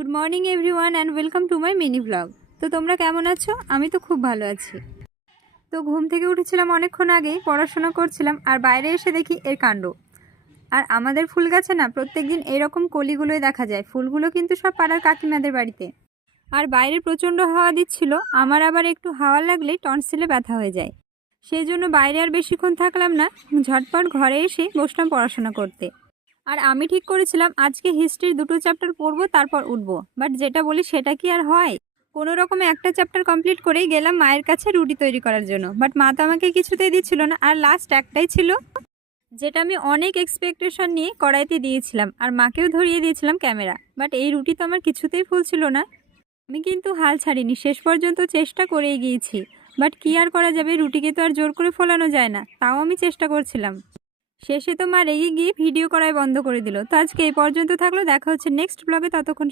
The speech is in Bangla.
Good morning everyone and welcome to my mini blog. তো তোমরা কেমন আছো? আমি তো খুব ভালো আছি। তো ঘুম থেকে উঠেছিলাম অনেকক্ষণ আগেই, পড়াশোনা করছিলাম, আর বাইরে এসে দেখি এর কাণ্ড। আর আমাদের ফুল গাছে না প্রত্যেক দিন এরকম কলিগুলোই দেখা যায়। ফুলগুলো কিন্তু সব পাড়ার কাকিমাদের বাড়িতে। আর বাইরে প্রচণ্ড হাওয়া দিচ্ছিল, আমার আবার একটু হাওয়া লাগলেই টনসিলে ব্যথা হয়ে যায়। সেই জন্য বাইরে আর বেশিক্ষণ থাকলাম না, ঝটপট ঘরে এসে বসলাম পড়াশোনা করতে। আর আমি ঠিক করেছিলাম আজকে হিস্ট্রির 2টো চ্যাপ্টার পড়বো, তারপর উঠবো। বাট যেটা বলি সেটা কি আর হয়? কোনো রকমে একটা চ্যাপ্টার কমপ্লিট করেই গেলাম মায়ের কাছে রুটি তৈরি করার জন্য। বাট মা তো আমাকে কিছুতেই দিচ্ছিল না। আর লাস্ট একটাই ছিল, যেটা আমি অনেক এক্সপেকটেশন নিয়ে কড়াইতে দিয়েছিলাম আর মাকেও ধরিয়ে দিয়েছিলাম ক্যামেরা। বাট এই রুটি তো আমার কিছুতেই ফুলছিল না। আমি কিন্তু হাল ছাড়িনি, শেষ পর্যন্ত চেষ্টা করেই গিয়েছি। বাট কি আর করা যাবে, রুটিকে তো আর জোর করে ফোলানো যায় না, তাও আমি চেষ্টা করছিলাম। শেষে তো মা রেগে গিয়ে ভিডিও করাই বন্ধ করে দিল। তো আজকে এই পর্যন্ত থাকলো, দেখা হচ্ছে নেক্সট ব্লগে। ততক্ষণ